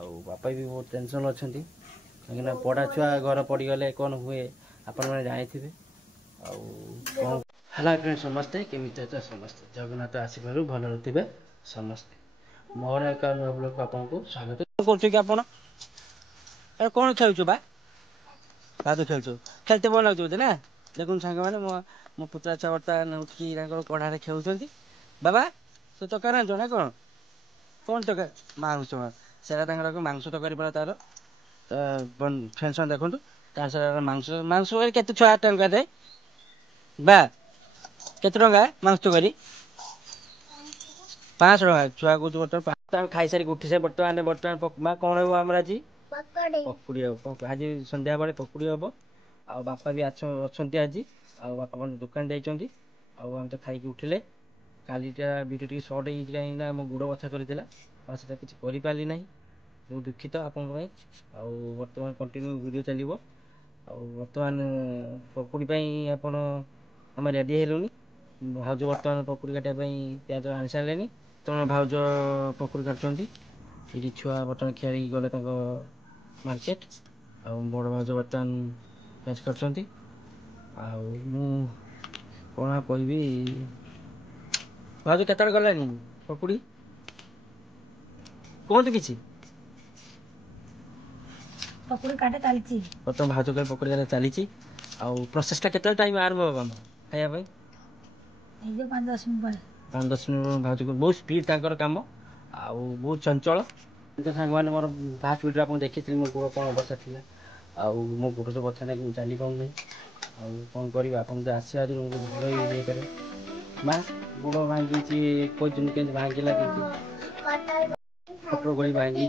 बापा भी बहुत टेंशन अच्छा कहीं पढ़ा छुआ घर पड़गले कौन हुए आपण मैंने जानी हेलो फ्रेंड समस्ते केमी समस्ते जगन्नाथ आशीर्वाद भल थे समस्ते मोर एक ब्लॉग आपको स्वागत कर कौन खेलु बा तो खेलु खेलते भल लगे ना देखुन सांग मैंने मो पुत्रा छुआ बर्तमान उठिकी कड़े खेलुंट बाबा तो तक ना कौन कौन तक मांस से मांस तक तार फ्रेंड्स देखो तार मांस मांस के छुआ टाँग दे बा केते टंका मांस तकारी 500 टका छुआ को बर्तमान खाई सारी उठी से बर्तमान बर्तमान माँ कौन हम आम आज पकुड़ी हम आज संध्या बेले पकुड़ी हम आ बापा भी अच्छा आज बापा कौन दुकान जाइए आम तो खाई उठिले कालीटा वीडियो टी सर्ट होना मो गुड़ बछा करता से किसी करें ना बहुत दुखित आपण बर्तमान कंटिन्यू वीडियो चलो बर्तमान पकुड़ी आपण आम रेडी हेलुनि भाउज बर्तमान पकुड़ी काटापी प्याज आनी सारे तुम भाउज पकुड़ी काटुँच ये छुआ बर्तमान खेल गले मार्केट आ बड़ भाउज बर्तमान प्याज काटुँच कौन कह भाउज केत गलानी पकुड़ी कहतु कि पकुड़ी काटा चलती बर्तमान भाउज कहीं पकुड़ी काटा चली प्रोसेसटा केत टाइम आरंभ हम खायापी 5-10 मिनट 5-10 मिनट भाज बहुत स्पीड ताकर काम आ बहुत चंचल सांग मैंने मोर फास्ट वीडियो आप देखी मो गुड़ कौन अवस्था थी मो गुड़ तो बता नहीं चली पाऊनी कौन कर आप आसो भल ये करे माँ गुड़ भांगी कहते के भांगला फटर गड़ी भांगी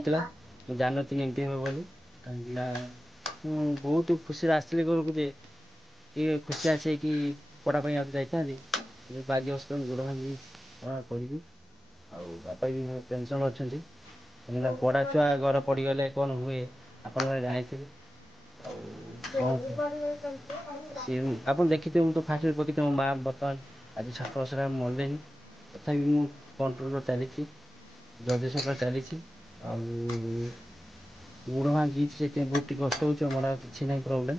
जानती एमती हे बोली कहीं बहुत खुशी आसली घर को ये खुशी आसे कि पढ़ापी आप जाता भाग्यवश गुड़ भांगी करी बापा भी टेंशन अच्छा कहीं पढ़ा छुआ घर पड़गले कौन हुए आपण मैंने जानी आप देखी तो फास्ट पकई मो माँ बर्तमान आज 7 वर्ष मरले तथा मुझे कंट्रोल चली जल्दी सकाल चली गुड़ भांगी बहुत कष्ट हो कि ना प्रोब्लेम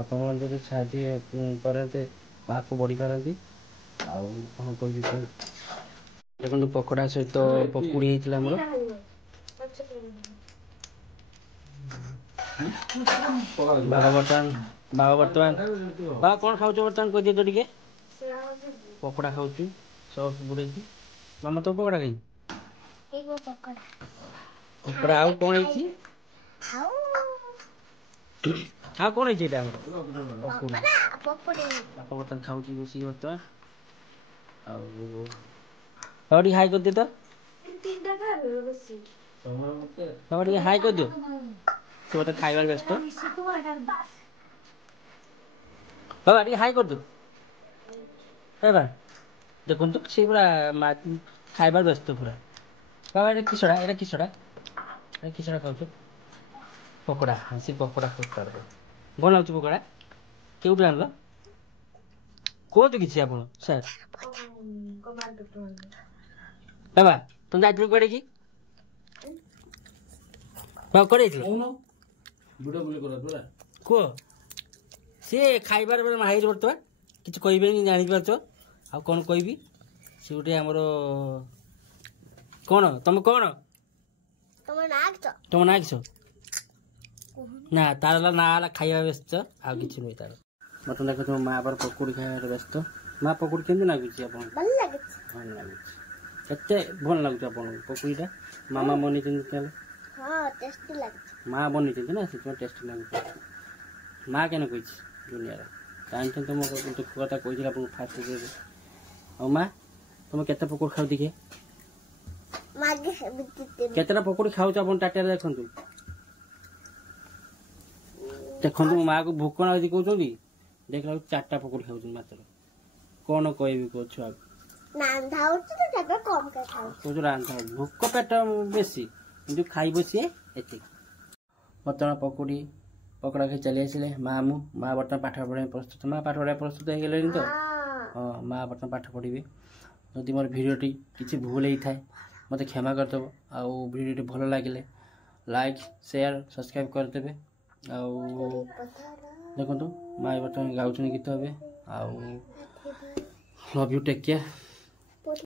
आप करते माँ को बढ़ी पारती कौन कह देखो पकोड़ा सहित पकुड़ी होता मोर बाबा बर्तमान बाबा कौन खाऊ बर्तमान कह दिए तो टे पकोड़ा खाऊ सस बुड़े मामा तो पकोड़ा खाई पकोड़ा आउ कौन हाँ कौन है बर्तमान खाऊ बस बर्तमान टी हाई कर दे तो टी हाई कर दियो तो मतलब खाइबार व्यस्त बाबा टी हाई कर दो बाबा देखो तो सी पूरा खाइबार व्यस्त पूरा बाबा ये किसड़ा खाऊ पकोड़ा हाँ सी पकोड़ा खाऊ कौन लगुच पकोड़ा केउठू आनल कहतु कि आप सर बाबा तुम जाइल कड़े कि बाबा कड़े कह सी खाइबार बेले माहिर बर्तमान किसी कहे जापार आ कौन कह सी गोटे आमर कौन तुम कौन तुम ना किस ना तार ना खाइबा व्यस्त आ कि नुह तार मत देख तुम माँ पर पकुड़ी खाइबार व्यस्त माँ पकुड़ी केमती लगुच भल लगुच केते भल लगुच आप पकुड़ीटा मामा बनी माँ बनी ना से टेस्टी लगुच माँ क्या कही दुनिया जानते तुम दुख कथा कही आप फास्ट और माँ तुम केते पकुड़ी खाऊ दिखे केतेटा पकुड़ी खाऊ आप टाटा देखु देखो माँ को भोक ना कहते देख ला 4टा पकुड़ी खाऊ मात्र कौन कह छुआ भोक पेट बेसी कि खाइब सी ये बर्तमान पकुड़ी पकड़ा खाई चली आसिले माँ माँ बर्तमान पाठ पढ़ा प्रस्तुत माँ पाठ पढ़ा प्रस्तुत हो गले तो हाँ माँ बर्तमान पाठ पढ़ी जदि मोर भिडियोटी किसी भूल होता है मत क्षमा करदेव आउ भिडियो भल लगे लाइक शेयर सब्सक्राइब करदेवे आउ देखो माँ बर्तमान गाँव गीत हे आउ लव यू टेक केयर।